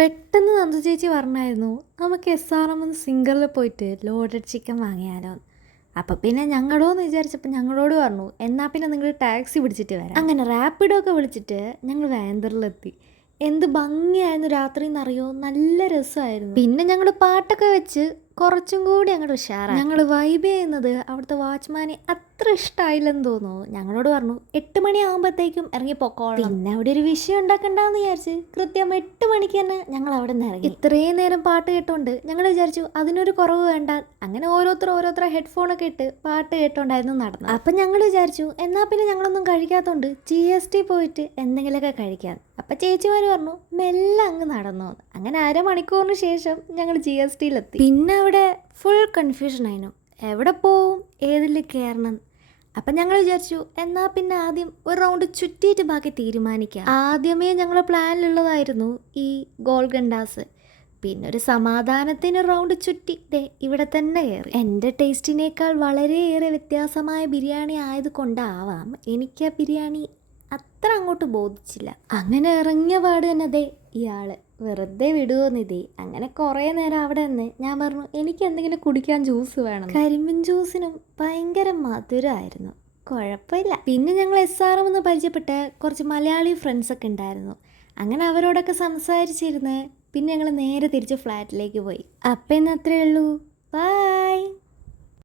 പെട്ടെന്ന് നന്ദു ചേച്ചി പറഞ്ഞായിരുന്നു നമുക്ക് SRM സിംഗറിൽ പോയിട്ട് ലോഡഡ് ചിക്കൻ വാങ്ങിയാലോ. അപ്പം പിന്നെ ഞങ്ങളോന്ന് വിചാരിച്ചപ്പോൾ ഞങ്ങളോട് പറഞ്ഞു എന്നാൽ പിന്നെ നിങ്ങൾ ടാക്സി പിടിച്ചിട്ട് വരാം. അങ്ങനെ റാപ്പിഡോ ഒക്കെ വിളിച്ചിട്ട് ഞങ്ങൾ വേന്തറിലെത്തി. എന്ത് ഭംഗിയായിരുന്നു രാത്രി എന്നറിയോ, നല്ല രസമായിരുന്നു. പിന്നെ ഞങ്ങൾ പാട്ടൊക്കെ വെച്ച് കുറച്ചും കൂടി അങ്ങോട്ട് ഉഷാറായി. ഞങ്ങൾ വൈബ് ചെയ്യുന്നത് അവിടുത്തെ വാച്ച്മാനെ അത്ര ഇഷ്ടമായില്ലെന്ന് തോന്നുന്നു. ഞങ്ങളോട് പറഞ്ഞു 8 മണിയാകുമ്പോഴത്തേക്കും ഇറങ്ങി പൊക്കോളാം. പിന്നെ അവിടെ ഒരു വിഷയം ഉണ്ടാക്കണ്ടെന്ന് വിചാരിച്ച് കൃത്യം 8 മണിക്ക് തന്നെ ഞങ്ങൾ അവിടെ നിന്ന് ഇറങ്ങി. ഇത്രയും നേരം പാട്ട് കേട്ടോണ്ട് ഞങ്ങൾ വിചാരിച്ചു അതിനൊരു കുറവ് വേണ്ട. അങ്ങനെ ഓരോരുത്തർ ഹെഡ്ഫോണൊക്കെ ഇട്ട് പാട്ട് കേട്ടോണ്ടായിരുന്നു നടന്നത്. അപ്പം ഞങ്ങൾ വിചാരിച്ചു എന്നാൽ പിന്നെ ഞങ്ങളൊന്നും കഴിക്കാത്തതുകൊണ്ട് GST പോയിട്ട് എന്തെങ്കിലുമൊക്കെ കഴിക്കാം. അപ്പം ചേച്ചിമാർ പറഞ്ഞു മെല്ലെ അങ്ങ് നടന്നു. അങ്ങനെ അരമണിക്കൂറിന് ശേഷം ഞങ്ങൾ GSTയിലെത്തി. പിന്നെ അവിടെ ഫുൾ കൺഫ്യൂഷനായിരുന്നു, എവിടെ പോവും ഏതിൽ കയറണം. അപ്പം ഞങ്ങൾ വിചാരിച്ചു എന്നാൽ പിന്നെ ആദ്യം ഒരു റൗണ്ട് ചുറ്റിയിട്ട് ബാക്കി തീരുമാനിക്കാം. ആദ്യമേ ഞങ്ങൾ പ്ലാനിലുള്ളതായിരുന്നു ഈ ഗോൾഗണ്ടാസ്. പിന്നെ ഒരു സമാധാനത്തിന് റൗണ്ട് ചുറ്റി ഇവിടെ തന്നെ കയറി. എൻ്റെ ടേസ്റ്റിനേക്കാൾ വളരെയേറെ വ്യത്യാസമായ ബിരിയാണി ആയതുകൊണ്ടാവാം എനിക്ക് ആ ബിരിയാണി അത്ര അങ്ങോട്ട് ബോധിച്ചില്ല. അങ്ങനെ ഇറങ്ങിയ പാട് തന്നെ ഇയാള് വെറുതെ വിടുവോന്നിതേ. അങ്ങനെ കുറേ നേരം അവിടെ നിന്ന് ഞാൻ പറഞ്ഞു എനിക്ക് എന്തെങ്കിലും കുടിക്കാൻ ജ്യൂസ് വേണം. കരിമ്പിൻ ജ്യൂസിനും ഭയങ്കര മധുരമായിരുന്നു, കുഴപ്പമില്ല. പിന്നെ ഞങ്ങൾ SRM പരിചയപ്പെട്ട കുറച്ച് മലയാളി ഫ്രണ്ട്സൊക്കെ ഉണ്ടായിരുന്നു. അങ്ങനെ അവരോടൊക്കെ സംസാരിച്ചിരുന്ന് പിന്നെ ഞങ്ങൾ നേരെ തിരിച്ച് ഫ്ലാറ്റിലേക്ക് പോയി. അപ്പം ഇന്ന് അത്രയേ ഉള്ളൂ. ബൈ.